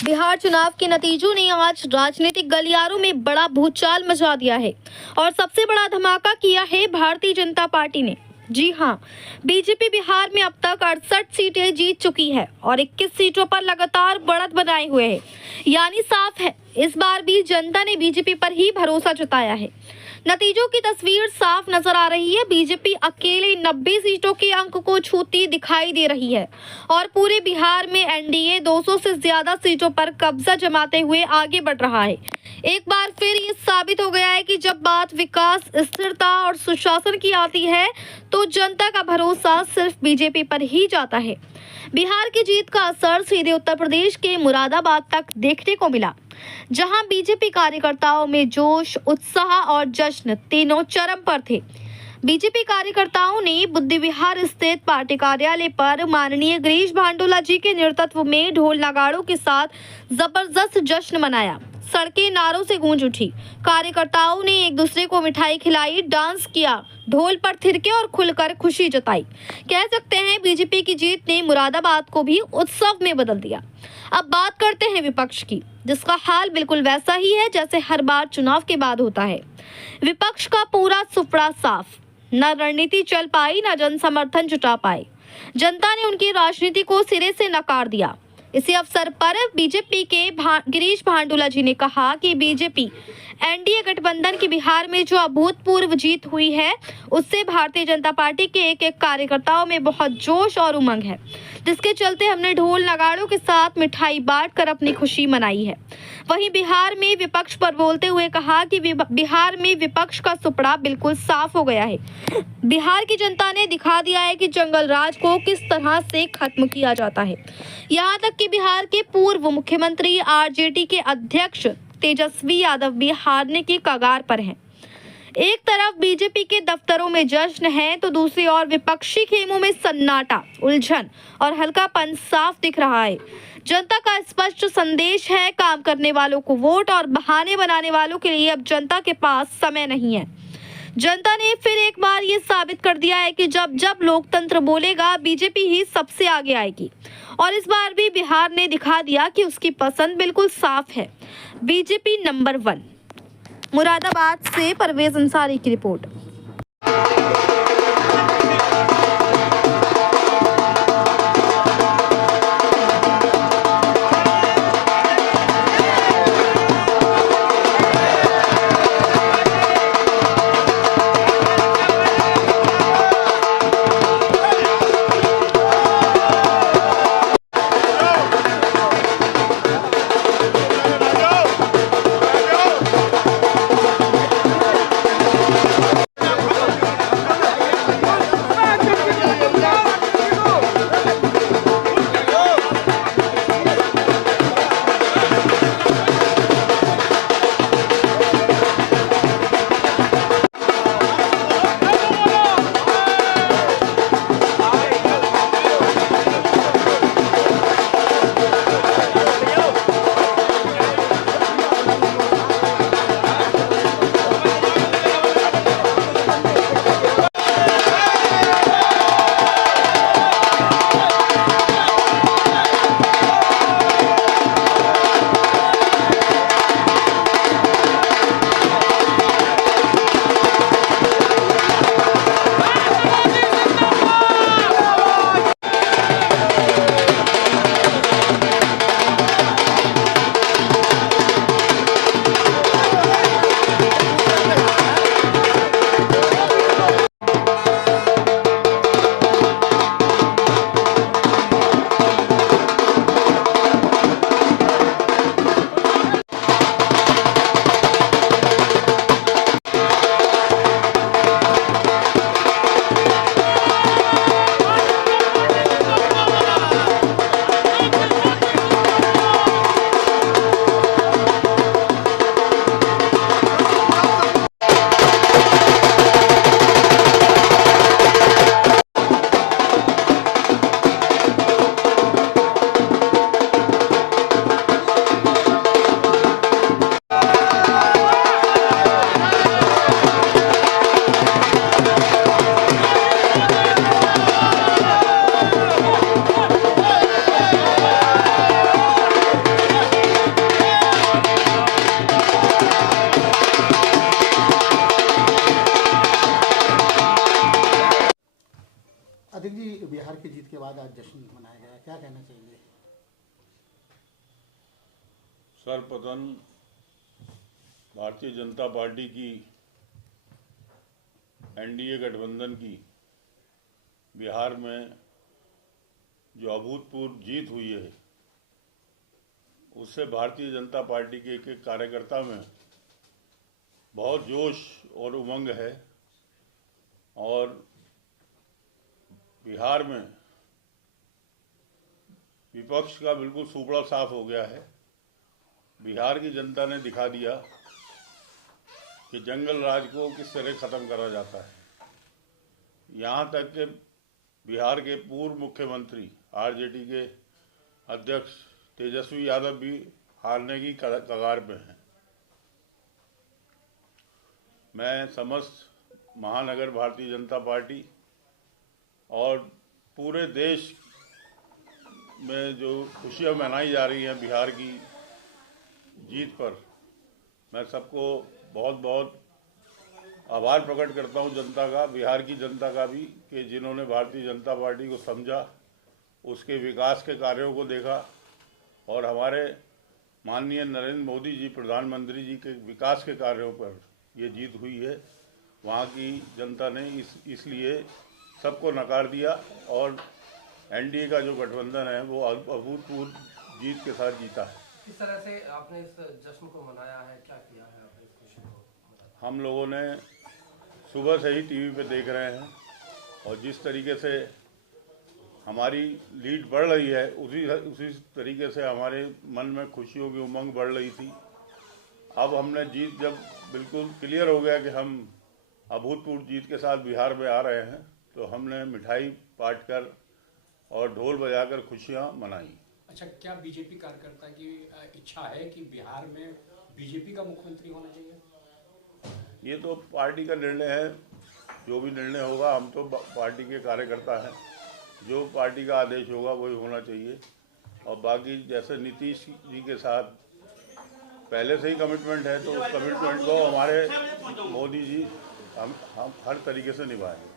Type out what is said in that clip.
बिहार चुनाव के नतीजों ने आज राजनीतिक गलियारों में बड़ा भूचाल मचा दिया है और सबसे बड़ा धमाका किया है भारतीय जनता पार्टी ने। जी हां, बीजेपी बिहार में अब तक 68 सीटें जीत चुकी है और 21 सीटों पर लगातार बढ़त बनाए हुए है। यानी साफ है, इस बार भी जनता ने बीजेपी पर ही भरोसा जताया है। नतीजों की तस्वीर साफ नजर आ रही है। बीजेपी अकेले 90 सीटों के अंक को छूती दिखाई दे रही है और पूरे बिहार में एनडीए 200 से ज्यादा सीटों पर कब्जा जमाते हुए आगे बढ़ रहा है। एक बार फिर ये साबित हो गया है कि जब बात विकास, स्थिरता और सुशासन की आती है तो जनता का भरोसा सिर्फ बीजेपी पर ही जाता है। बिहार की जीत का असर सीधे उत्तर प्रदेश के मुरादाबाद तक देखने को मिला, जहां बीजेपी कार्यकर्ताओं में जोश, उत्साह और जश्न तीनों चरम पर थे। बीजेपी कार्यकर्ताओं ने बुद्धि विहार स्थित पार्टी कार्यालय पर माननीय गिरीश भांडुला जी के नेतृत्व में ढोल नगाड़ों के साथ जबरदस्त जश्न मनाया। सड़कें नारों से गूंज उठी। कार्यकर्ताओं ने एक दूसरे को मिठाई खिलाई, डांस किया, ढोल पर थिरके और खुलकर खुशी जताई। कह सकते हैं बीजेपी की जीत ने मुरादाबाद को भी उत्सव में बदल दिया। अब बात करते हैं विपक्ष की, जिसका हाल बिल्कुल वैसा ही है जैसे हर बार चुनाव के बाद होता है। विपक्ष का पूरा सुपड़ा साफ, न रणनीति चल पाई, न जन समर्थन जुटा पाए। जनता ने उनकी राजनीति को सिरे से नकार दिया। इसी अवसर पर बीजेपी के गिरीश भांडुला जी ने कहा कि बीजेपी एनडीए गठबंधन की बिहार में जो अभूतपूर्व जीत हुई है, उससे भारतीय जनता पार्टी के एक एक कार्यकर्ताओं में बहुत जोश और उमंग है, जिसके चलते हमने ढोल नगाड़ों के साथ मिठाई बांटकर अपनी खुशी मनाई है। वहीं बिहार में विपक्ष पर बोलते हुए कहा कि बिहार में विपक्ष का सुपड़ा बिल्कुल साफ हो गया है। बिहार की जनता ने दिखा दिया है कि जंगल राज को किस तरह से खत्म किया जाता है। यहाँ तक कि बिहार के पूर्व मुख्यमंत्री आरजेडी के अध्यक्ष तेजस्वी यादव भी हारने की कगार पर हैं। एक तरफ बीजेपी के दफ्तरों में जश्न है तो दूसरी ओर विपक्षी खेमों में सन्नाटा, उलझन और हल्कापन साफ दिख रहा है। जनता का स्पष्ट संदेश है, काम करने वालों को वोट और बहाने बनाने वालों के लिए अब जनता के पास समय नहीं है। जनता ने फिर एक बार ये साबित कर दिया है कि जब जब लोकतंत्र बोलेगा, बीजेपी ही सबसे आगे आएगी। और इस बार भी बिहार ने दिखा दिया कि उसकी पसंद बिल्कुल साफ है, बीजेपी नंबर 1। मुरादाबाद से परवेज अंसारी की रिपोर्ट। कहना चाहिए? सर्वप्रथम भारतीय जनता पार्टी की एनडीए गठबंधन की बिहार में जो अभूतपूर्व जीत हुई है, उससे भारतीय जनता पार्टी के एक एक कार्यकर्ता में बहुत जोश और उमंग है। और बिहार में विपक्ष का बिल्कुल सुपड़ा साफ हो गया है। बिहार की जनता ने दिखा दिया कि जंगल राज को किस तरह ख़त्म करा जाता है। यहाँ तक कि बिहार के पूर्व मुख्यमंत्री आरजेडी के अध्यक्ष तेजस्वी यादव भी हारने की कगार पे हैं। मैं समस्त महानगर भारतीय जनता पार्टी और पूरे देश में जो खुशियाँ मनाई जा रही हैं बिहार की जीत पर, मैं सबको बहुत बहुत आभार प्रकट करता हूं जनता का, बिहार की जनता का भी, कि जिन्होंने भारतीय जनता पार्टी को समझा, उसके विकास के कार्यों को देखा और हमारे माननीय नरेंद्र मोदी जी प्रधानमंत्री जी के विकास के कार्यों पर ये जीत हुई है। वहाँ की जनता ने इसलिए सबको नकार दिया और एनडीए का जो गठबंधन है वो अभूतपूर्व जीत के साथ जीता है। किस तरह से आपने इस जश्न को मनाया है, क्या किया है आपने इस खुशी को? हम लोगों ने सुबह से ही टीवी पे देख रहे हैं और जिस तरीके से हमारी लीड बढ़ रही है उसी तरीके से हमारे मन में खुशियों की उमंग बढ़ रही थी। अब हमने जीत जब बिल्कुल क्लियर हो गया कि हम अभूतपूर्व जीत के साथ बिहार में आ रहे हैं, तो हमने मिठाई बांट कर और ढोल बजाकर खुशियाँ मनाई। अच्छा, क्या बीजेपी कार्यकर्ता की इच्छा है कि बिहार में बीजेपी का मुख्यमंत्री होना चाहिए? ये तो पार्टी का निर्णय है, जो भी निर्णय होगा। हम तो पार्टी के कार्यकर्ता हैं, जो पार्टी का आदेश होगा वही होना चाहिए। और बाकी जैसे नीतीश जी के साथ पहले से ही कमिटमेंट है, तो उस कमिटमेंट को हमारे मोदी जी हम हर तरीके से निभाएंगे।